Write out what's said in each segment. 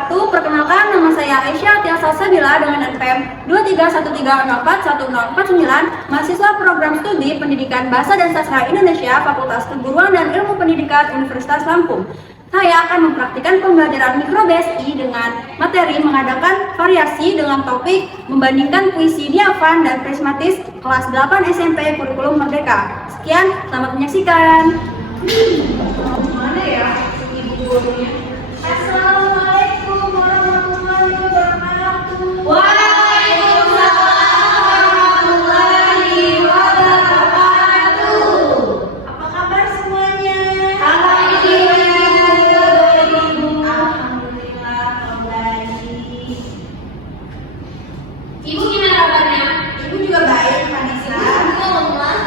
wabarakatuh. Perkenalkan, nama saya Aisyah Tiasa Sabila dengan NPM 2313041049, mahasiswa program studi Pendidikan Bahasa dan Sastra Indonesia, Fakultas Keguruan dan Ilmu Pendidikan Universitas Lampung. Saya akan mempraktikkan pembelajaran mikro BSI dengan materi mengadakan variasi dengan topik membandingkan puisi Dyavan dan Prismatis kelas 8 SMP Kurikulum Merdeka. Sekian, selamat menyaksikan. Mana ya ibu gurunya? Assalamualaikum warahmatullahi wabarakatuh. Waalaikumsalam warahmatullahi wabarakatuh. Apa kabar semuanya? Alhamdulillah kembali. Ibu gimana kabarnya? Ibu juga baik, Vanessa.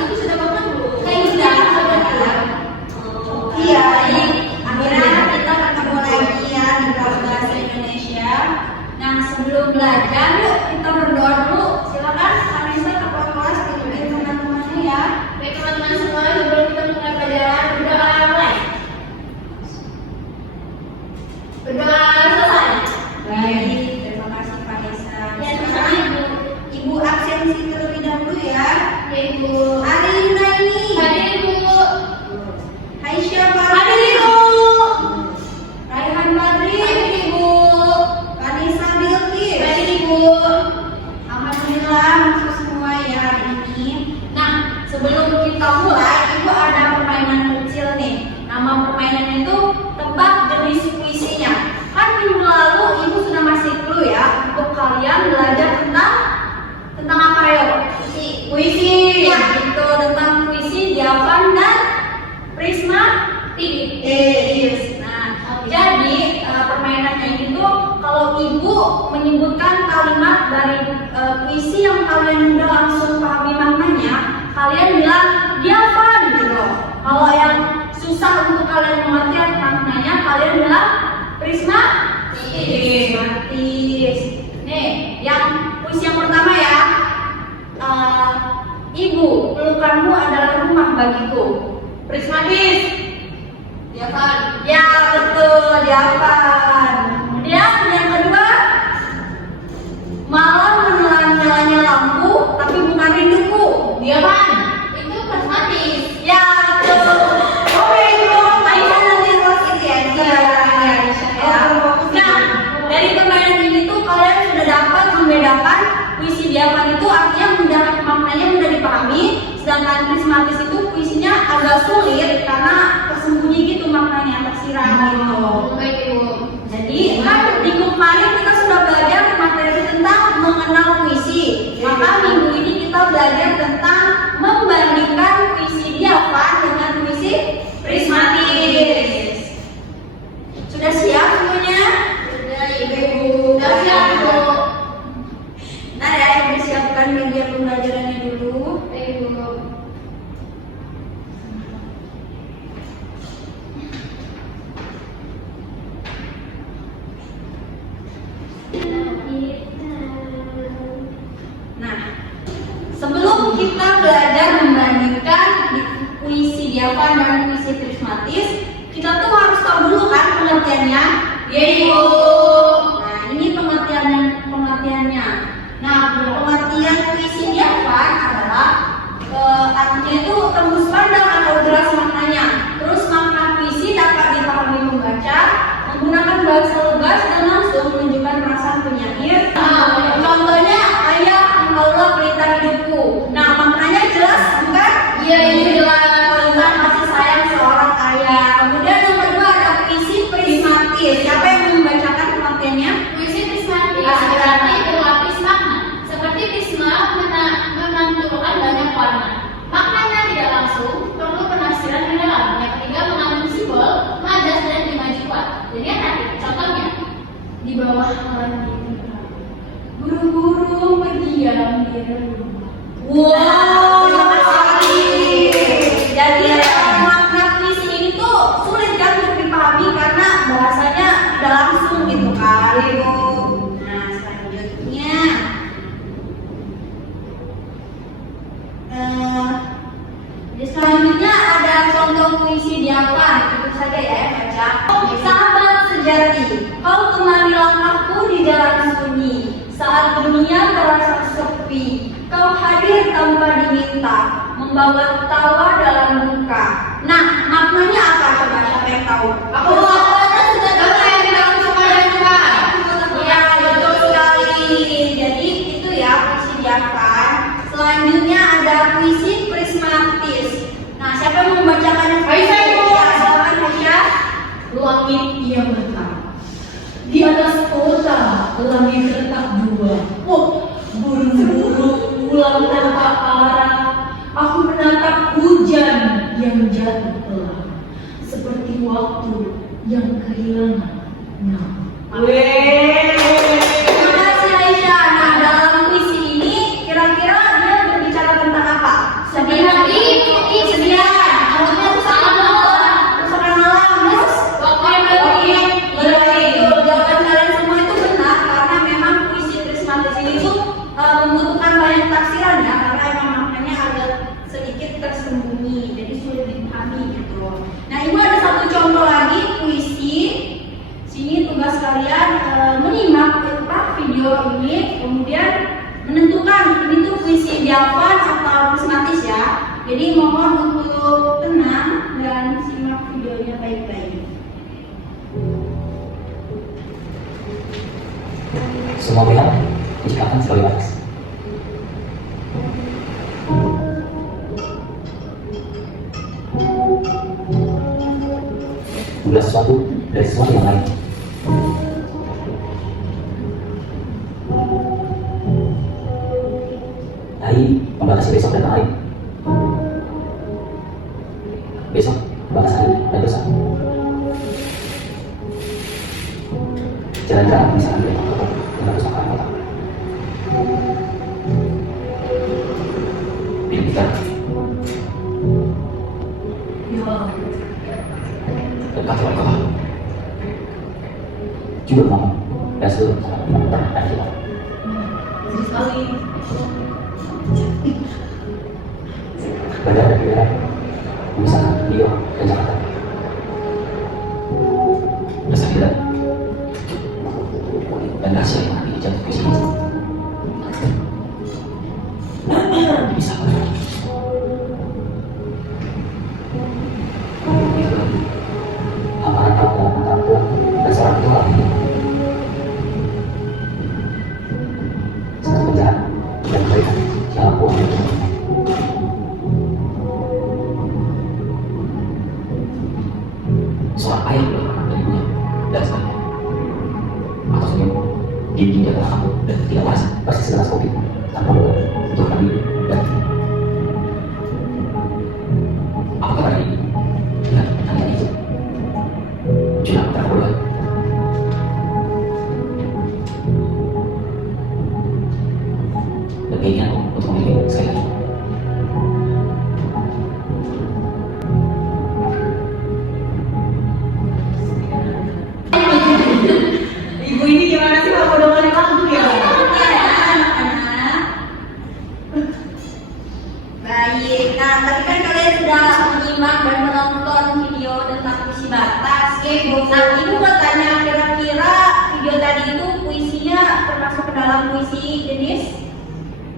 Ibu sudah makan belum? Sudah. Iya, akhirnya kita ketemu lagi ya di kelas bahasa Indonesia. Nah, sebelum belajar, yuk kita berdoa dulu. Silakan Vanessa ketua kelas pimpin teman-temannya ya. Baik teman-teman semua, sebelum kita mulai pelajaran, berdoa mulai. Berdoa selesai. Baik, terima kasih Vanessa. Ya, sekarang Ibu absensi terlebih dahulu ya. Ya Ibu. Ari Yunani. Hadir Ibu. Aisyah Farah. Hadir Ibu. Raihan Badri. Hadir Ibu. Vanessa Bilkis. Hadir Ibu. Alhamdulillah masuk semua ya hari ini. Nah, sebelum kita mulai, Ibu ada permainan kecil nih. Nama permainannya itu tebak jenis puisinya. Kan minggu lalu Ibu sudah ngasih clue ya untuk kalian belajar tentang apa ya? Puisi. Ya, itu tentang puisi Dyavan dan Prismatis. Nah, jadi permainannya itu kalau Ibu menyebutkan kalimat dari puisi yang kalian udah langsung pahami maknanya, kalian bilang Dyavan gitu. Kalau yang susah untuk kalian mengerti maknanya, kalian bilang Prismatis. Nih, yang puisi yang pertama ya. Ibu, pelukanmu adalah rumah bagiku. Prismatis. Dyavan. Ya betul, Dyavan. Kemudian yang kedua, malam menelan nyalanya lampu, tapi bukan rinduku. Dyavan. Itu Prismatis. Ya betul. Oke, Ibu. Aisyah nanti terus ini ya. Nah, dari permainan ini tuh kalian sudah dapat membedakan puisi Dyavan itu artinya maknanya mudah dipahami, sedangkan Prismatis itu puisinya agak sulit karena tersembunyi gitu maknanya, tersirat gitu. Baik Ibu. Jadi kan minggu kemarin kita sudah belajar materi tentang mengenal puisi. Maka minggu ini kita belajar tentang membandingkan puisi Dyavan dengan puisi Prismatis. Sudah siap semuanya? Sudah Ibu. Sudah siap Bu. Nah ya, Ibu siapkan media pembelajarannya dulu. Ibu. Nah, sebelum kita belajar membandingkan puisi Dyavan dan puisi Prismatis, kita tuh harus tahu dulu kan pengertiannya. Ya Ibu. Nah, ini pengertiannya. Nah, pengertian puisi Dyavan adalah artinya itu tembus pandang atau jelas maknanya. Terus makna puisi dapat dipahami membaca, menggunakan bahasa lugas dan langsung menunjukkan perasaan penyair. Contohnya ayah Allah pelita hidupku. Nah, maknanya jelas bukan? Iya, ini jelas tentang kasih sayang seorang ayah. Kemudian yang kedua ada puisi Prismatis. Siapa yang membacakan pengertiannya? Puisi Prismatis berarti berlapis makna. Seperti prisma menampilkan banyak warna. Maknanya tidak langsung, perlu penafsiran mendalam. Yang ketiga mengandung simbol, majas dan imaji kuat. Jadi tadi contohnya di bawah langit buru-buru berdiam di rumah. Wow, terima kasih. Jadi makna puisi ini tuh sulit kan untuk dipahami karena bahasanya tidak langsung gitu kan. Nah, selanjutnya selanjutnya ada contoh puisi Dyavan. Itu saja ya baca. Sahabat sejati sejati. Kau temani langkahku di jalan sunyi. Saat dunia terasa sepi, kau hadir tanpa diminta, membawa tawa dalam duka. Nah, maknanya apa? Coba siapa yang tahu? Aku sudah tahu yang bilang semuanya. Ya, betul sekali. Jadi itu ya puisi Dyavan. Selanjutnya ada puisi Prismatis. Nah, siapa yang mau membacakan? Aisyah, Ibu. Ya, silakan Aisyah. Langit yang berkata, di atas kota langit retak dua. Burung-burung pulang tanpa arah. Aku menatap hujan yang jatuh pelan, seperti waktu yang kehilangan nama. Terima kasih Aisyah. Nah, dalam puisi ini kira-kira dia berbicara tentang apa? Sedih hati, kesedihan, maksudnya kerusakan alam, terus jawaban kalian semua itu benar karena memang puisi Prismatis ini tuh membutuhkan banyak tafsiran ya, karena emang maknanya agak sedikit tersembunyi, jadi sulit dipahami gitu. Nah, ibu ada satu contoh lagi puisi. Sini tugas kalian menyimak video ini, kemudian menentukan ini tuh puisi Dyavan atau Prismatis ya. Jadi mohon untuk tenang dan simak videonya baik-baik. Semua pihak menciptakan solidaritas. Bukan sesuatu dari sesuatu yang lain. Hari membatasi besok dan hari. Besok membatasi hari dan dosa. Jalan-jalan misalnya dari kota dengan kerusakan kota. Pilih kita. Dekat dengan kota. Juga mau dan seluruh dan kita. Sedih sekali. Bandara dan udara memisahkan Rio dan Jakarta. Rasa tidak dan rahasia yang ada di jatuh ke sini dipisahkan. Itu amaran kamu dalam antara Tuhan dan seorang Tuhan. Satu penjahat dan kebaikan dalam uang yang benar. Seorang ayah berharap dari dunia dan sebagainya. Atau senyum, dinding adalah kamu dan tidak waras persis segala kopi tanpa beban untuk kami dan apakah hari ini ingat hanya itu sudah terlalu dan keinginanku untuk memilih sekali lagi. Ibu ini gimana sih kalau dengerin lagu ya? Baik, nah tadi kan kalian sudah menyimak dan menonton video tentang puisi batas. Nah, ibu mau tanya kira-kira video tadi itu puisinya termasuk ke dalam puisi jenis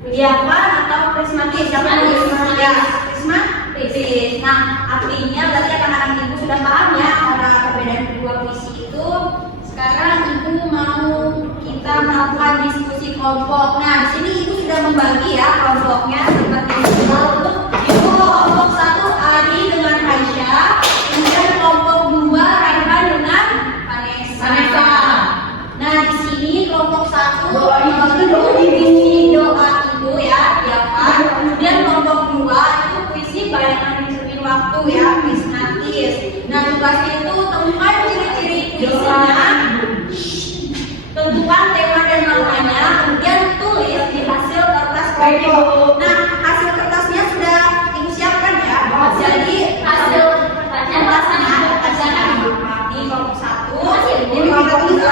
Dyavan atau Prismatis? Ya, Prismatis. Nah, artinya berarti anak-anak ibu sudah paham ya antara perbedaan kedua puisi itu. Sekarang ibu mau kita melakukan diskusi kelompok. Nah, di sini ibu sudah membagi ya kelompoknya seperti itu. Ibu kelompok 1 Ari dengan Aisyah, kemudian kelompok 2 Raihan dengan Vanessa. Nah, di sini kelompok 1 itu puisi doa ibu ya, Dyavan. Kemudian kelompok 2 itu puisi bayangan di cermin waktu ya, Prismatis. Nah, tugasnya itu temukan ciri-ciri puisinya, tentukan tema dan maknanya, kemudian tulis di hasil kertas kelompok. Nah, hasil kertasnya sudah ibu siapkan ya. Jadi hasil kertasnya di kelompok 1, di kelompok 2.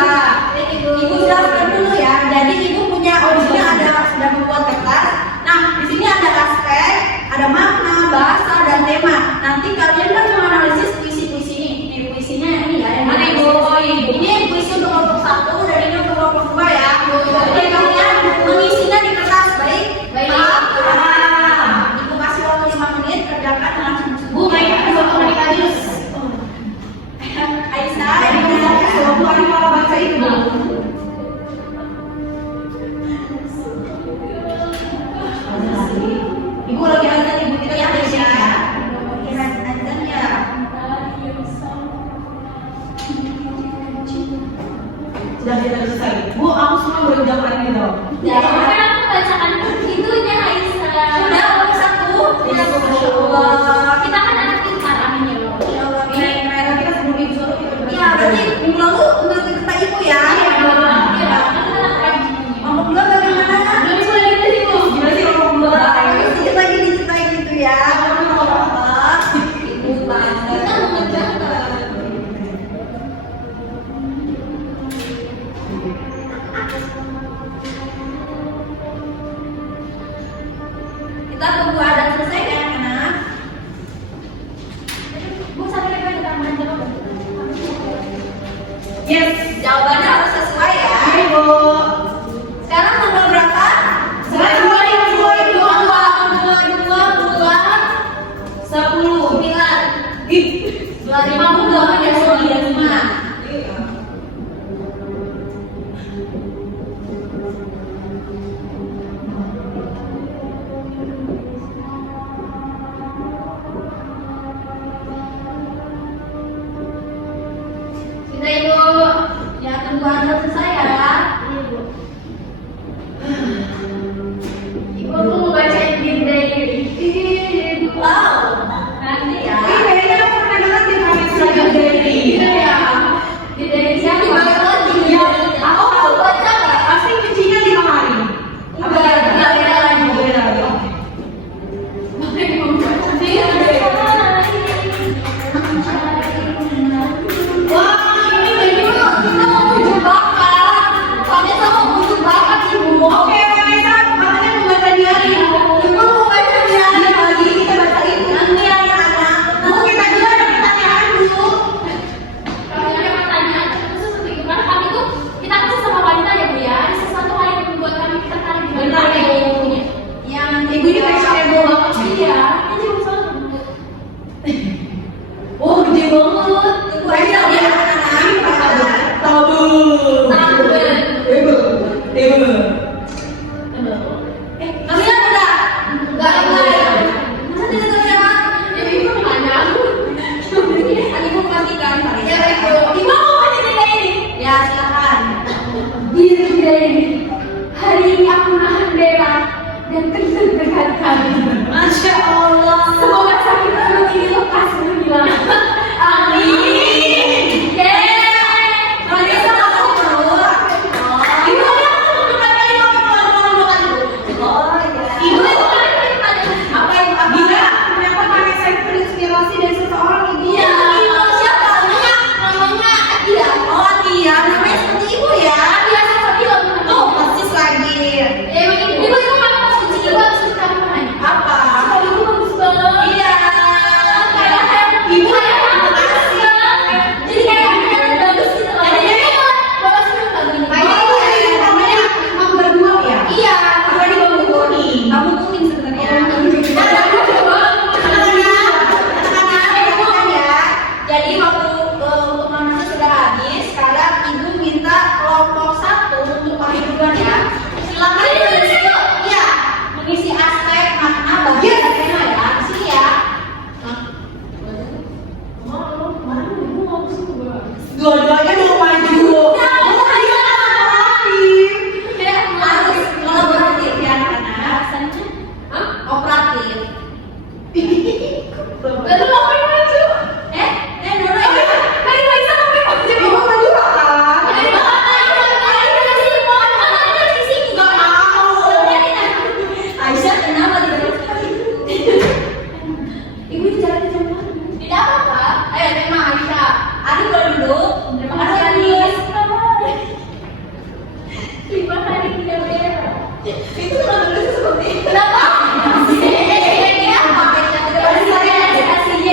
Ibu jelaskan dulu ya. Jadi ibu punya original ada sudah membuat kertas. Nah, di sini ada aspek, ada makna, bahasa dan tema. Nanti kalian kan menganalisis puisi-puisi ini. Puisinya ini ya. Yang mana ibu? Ini ya. Ibu banget. Kita tunggu adan selesai ya anak. Bu, sampai lepas depan jawab. Yes, jawabannya harus sesuai ya. Iya, Bu. Sekarang tanggal berapa? Sekarang 10. Ih, 2022 ya, 95. Sudah Ibu, ya tunggu Anda selesai ya. Ibu mau bacain game diary. Wow, nanti ya. Ini kayaknya aku pernah dengar di Vanessa game diary. Iya ya. Di diary siapa? Gimana lagi? Iya. Aku mau baca nggak? Pasti cucinya 5 hari. Apa Iya, ya? beda lagi. Beda lagi. Oke. Wah, ini Ibu, kita mau bujuk bakat. Vanessa mau bujuk bakat Ibu. Oke, Vanessa, katanya mau baca diary. Ibu mau baca diary lagi. Kita baca itu. Nanti ya anak-anak. Bu, kita juga ada pertanyaan dulu. Kalau ada pertanyaan khusus untuk itu, karena kami tuh kita kan sama wanita ya Bu ya, ada sesuatu hal yang membuat kami tertarik dengan Benar, hal yang Ibu. punya. Yang Ibu ini fashionable banget sih. Iya, ini juga soal Oh, gede banget. Ibu aja ya anak-anak. Tabu. Tabel. Ibu. Ibu. Kamila udah? Enggak mulai. Masa tidak terjawab? ya Ibu nanya aku. Ibu matikan Vanessa. Ya Ibu, Ibu mau baca cerita ini? Ya silakan. Dear Diary, hari ini aku nahan berak dan tertekan. Masya Allah. Semoga sakit perut ini lekas menghilang. Amin. Yeay. Vanessa masuk perut. Ibu ada apa bukan kali mau bukan Ibu. Oh ya. Ibu itu kan tanya. Apa yang Bila ternyata Vanessa itu terinspirasi dari seseorang ibu. Iya, siapa? Namanya Adia. Oh Tia, namanya seperti ibu ya. Adia seperti lo. Oh, persis lagi. Emang Ibu itu kan pas cuci Ibu harus cuci tangan. Apa? Kalau Ibu bagus banget. Iya. Kayak Ibu kayak bagus banget. Jadi kayak bagus gitu loh. Jadi bagus banget. Kayaknya itu dari namanya emang berdua ya. Iya. Apa di bawah kuning? Kamu kuning sebenarnya. Jadi waktu pemanasan sudah habis, sekarang ibu minta kelompok 1 untuk penghidupan ya. Silakan mengisi, ya, mengisi aspek makna bagian dari tema ya. Di sini ya. Dua-duanya mau maju. Harus kolaboratif ya anak-anak. Kooperatif. Lalu ngapain maju? Dulu ya. Tadi Raisa ngapain maju? Ibu maju kan? Aisyah kenapa Ibu itu jalan ke mana? tidak apa-apa. Ayo tema Aisyah. Adik boleh duduk. Terima kasih Anis. Terima kasih tidak beres. Itu kenapa tulis seperti itu? Kenapa? Iya.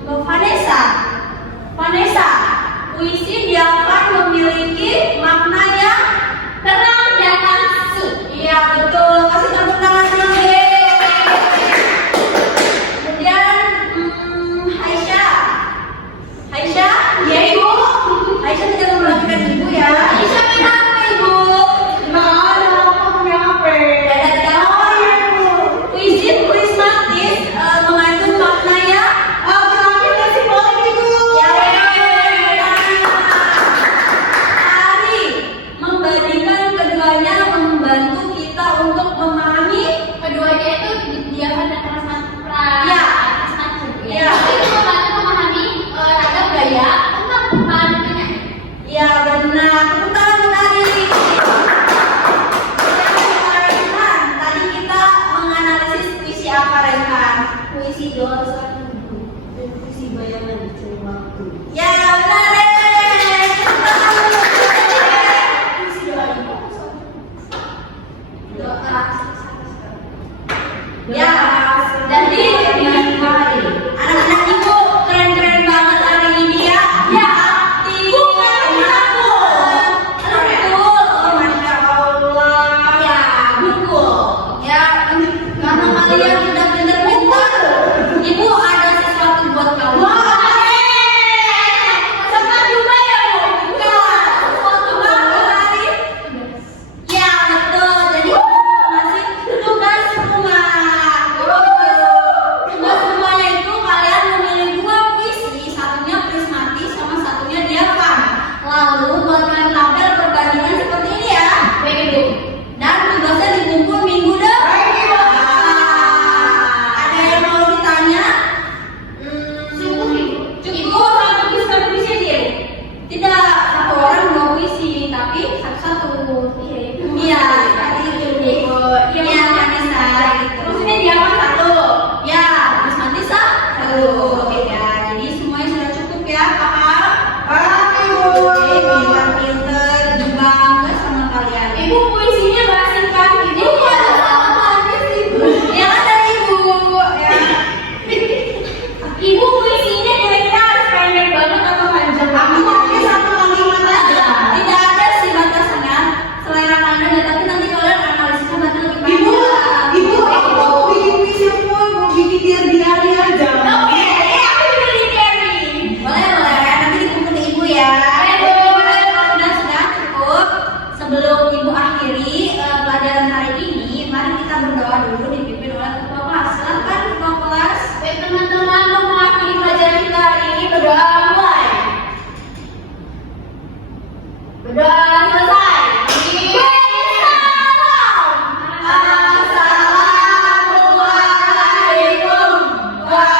ke Vanessa. Vanessa, puisi Dyavan memiliki makna yang Terang dan langsung. iya betul. Kasih tepuk tangan dulu. Kemudian Aisyah. Aisyah, Ya ibu. Aisyah tidak memperhatikan ibu ya. Aisyah kenapa ibu? Nggak ada apa-apa HP. Tidak apa. Puisi prismatis mengandung makna yang Terakhir kasih boleh ibu. ya. Ari, membandingkan keduanya membantu kita untuk memahami. Keduanya itu Dyavan dan Prismatis. Ya. Prismatis. Ya. Itu membantu memahami ragam gaya tentang penyanyi. Ya benar, tepuk tangan buat Ari. Ya, Rehan, tadi kita menganalisis puisi apa Rehan? Puisi doa satu dan puisi bayangan di cermin waktu. Ya benar Ren. Tepuk tangan buat Ren. Puisi doa ibu. Doa. Ya, jadi anak-anak ibu keren-keren banget hari ini ya. Ya, aktif. Betul. Oh, Masya Allah. Ya, betul. Ya, karena kalian sudah benar pintar. Ibu ada sesuatu buat kamu. Sempat juga ya, Bu? Bukan. Sesuatu buat hari. Ya, betul. Jadi masih tugas rumah. Tugas rumahnya itu kalian memilih dua puisi, satunya prismatis sama satunya Dyavan. Lalu buat kalian tampil perbandingan seperti ini ya. Baik ibu. Dan tugasnya dikumpul minggu depan. Ada yang mau ditanya? Cukup ibu. Cukup satu puisi satu puisi aja ya? Tidak, satu orang dua puisi, tapi satu-satu. Iya, tadi itu ibu. Iya, Vanessa gitu. Maksudnya Dyavan satu. Ya, prismatis satu. Ya, jadi semuanya sudah cukup ya, paham? Oke, pintar-pintar, dibangga sama kalian. Ibu puisinya bahaskan ibu. Ya kan dari ibu, ya. Ibu puisinya kira-kira harus pendek banget atau panjang? Aku pakai satu kalimat aja. Tidak ada sih batasannya, selera kalian aja, tapi nanti kalian analisisnya berarti lebih Ibu, panjang. ibu, aku mau bikin puisi semua, mau bikin biar diari aja. Oke, aku juga di Terry. Boleh, nanti dikumpul ke ibu ya. Sudah cukup. Sebelum ibu akhiri pelajaran hari ini, mari kita berdoa dulu dipimpin oleh ketua kelas. Silakan ketua kelas. Baik teman-teman, untuk mengakhiri pelajaran kita hari ini berdoa mulai. Berdoa selesai.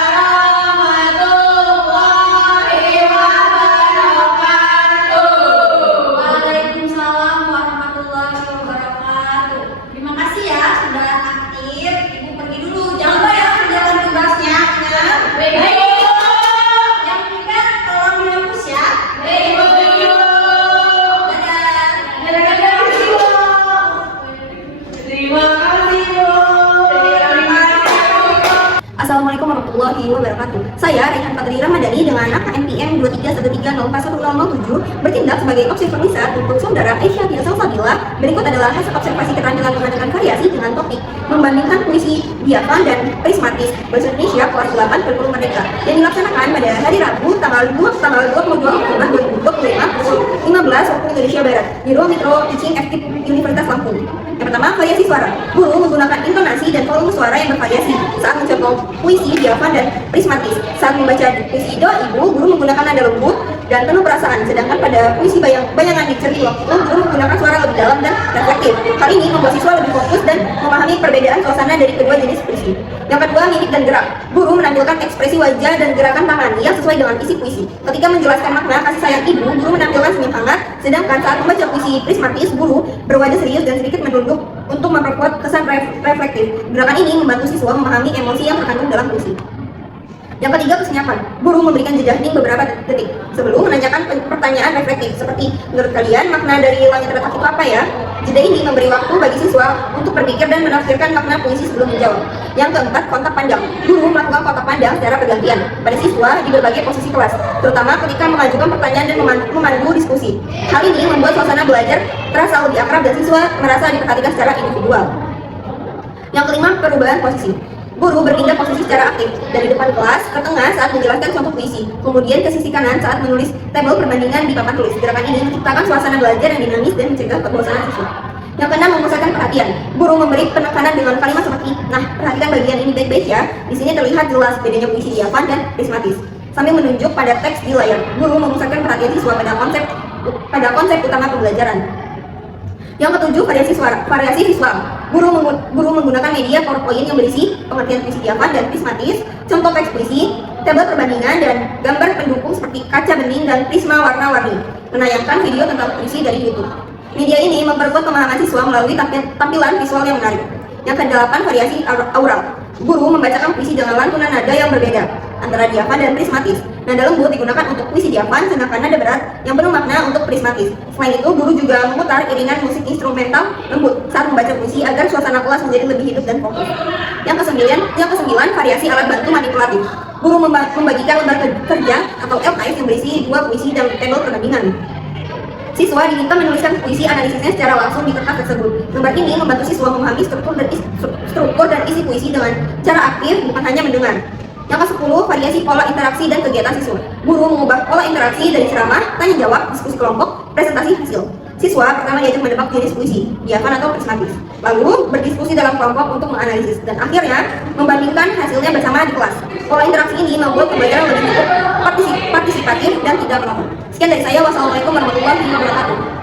Assalamualaikum warahmatullahi wabarakatuh. Waalaikumsalam warahmatullahi wabarakatuh. Terima kasih ya sudah aktif. Ibu pergi dulu. Jangan lupa ya kerjakan tugasnya. Ya. Baik. Yang ingat tolong dihapus ya. Baik. Dadah. Terima kasih, Bu. Assalamualaikum warahmatullahi wabarakatuh. Saya Rehan Fadli Ramadhani dengan angka NPM 231304107 bertindak sebagai observer riset untuk saudara Aisyah Tia Salsabila. Berikut adalah hasil observasi keterampilan pemandangan variasi dengan topik membandingkan puisi Dyavan dan prismatis bahasa Indonesia kelas 8 kurikulum merdeka yang dilaksanakan pada hari Rabu tanggal 22 Oktober 2025 pukul 15 waktu Indonesia Barat di Ruang Mikro Teaching Active Universitas Lampung. Yang pertama, variasi suara. Guru menggunakan intonasi dan volume suara yang bervariasi saat mencontoh puisi Dyavan dan prismatis. Saat membaca puisi doa ibu, guru menggunakan nada lembut dan penuh perasaan. Sedangkan pada puisi bayangan di cermin waktu, guru menggunakan suara lebih dalam dan reflektif. Hal ini membuat siswa lebih fokus dan memahami perbedaan suasana dari kedua jenis puisi. Yang kedua, mimik dan gerak. Guru menampilkan ekspresi wajah dan gerakan tangan yang sesuai dengan isi puisi. Ketika menjelaskan makna kasih sayang ibu, guru menampilkan senyum hangat. Sedangkan saat membaca puisi prismatis, guru berwajah serius dan sedikit menunduk untuk memperkuat kesan reflektif. Gerakan ini membantu siswa memahami emosi yang terkandung dalam puisi. Yang ketiga, persiapan. Guru memberikan jeda hening beberapa detik sebelum menanyakan pertanyaan reflektif seperti, menurut kalian makna dari langit retak itu apa ya? Jeda ini memberi waktu bagi siswa untuk berpikir dan menafsirkan makna puisi sebelum menjawab. Yang keempat, kontak pandang. Guru melakukan kontak pandang secara bergantian pada siswa di berbagai posisi kelas, terutama ketika mengajukan pertanyaan dan memandu diskusi. Hal ini membuat suasana belajar terasa lebih akrab dan siswa merasa diperhatikan secara individual. Yang kelima, perubahan posisi. Guru berpindah posisi secara aktif dari depan kelas ke tengah saat menjelaskan suatu puisi, kemudian ke sisi kanan saat menulis tabel perbandingan di papan tulis. Gerakan ini menciptakan suasana belajar yang dinamis dan mencegah kebosanan siswa. Yang keenam, memusatkan perhatian. Guru memberi penekanan dengan kalimat seperti, nah, perhatikan bagian ini baik-baik ya. Di sini terlihat jelas bedanya puisi diafan dan prismatis. Sambil menunjuk pada teks di layar, guru memusatkan perhatian siswa pada konsep utama pembelajaran. Yang ketujuh, variasi visual. Guru menggunakan media PowerPoint yang berisi pengertian puisi diafan dan prismatis, contoh teks puisi, tabel perbandingan, dan gambar pendukung seperti kaca bening dan prisma warna-warni. Menayangkan video tentang puisi dari YouTube. Media ini memperkuat pemahaman siswa melalui tampilan visual yang menarik. Yang kedelapan, variasi aural. Guru membacakan puisi dengan lantunan nada yang berbeda antara diafan dan prismatis. Nada lembut digunakan untuk puisi diafan, sedangkan nada berat yang penuh makna untuk prismatis. Selain itu, guru juga memutar iringan musik instrumental lembut saat membaca puisi agar suasana kelas menjadi lebih hidup dan fokus. Yang kesembilan, variasi alat bantu manipulatif. Guru membagikan lembar kerja atau LKS yang berisi dua puisi dan tabel perbandingan. Siswa diminta menuliskan puisi analisisnya secara langsung di kertas tersebut. Lembar ini membantu siswa memahami struktur dan isi puisi dengan cara aktif, bukan hanya mendengar. Yang ke-10, variasi pola interaksi dan kegiatan siswa. Guru mengubah pola interaksi dari ceramah, tanya jawab, diskusi kelompok, presentasi hasil. Siswa pertama diajak menebak jenis puisi, diafan atau prismatis. Lalu berdiskusi dalam kelompok untuk menganalisis dan akhirnya membandingkan hasilnya bersama di kelas. Pola interaksi ini membuat pembelajaran lebih cukup partisipatif dan tidak monoton. Sekian dari saya. Wassalamualaikum warahmatullahi wabarakatuh.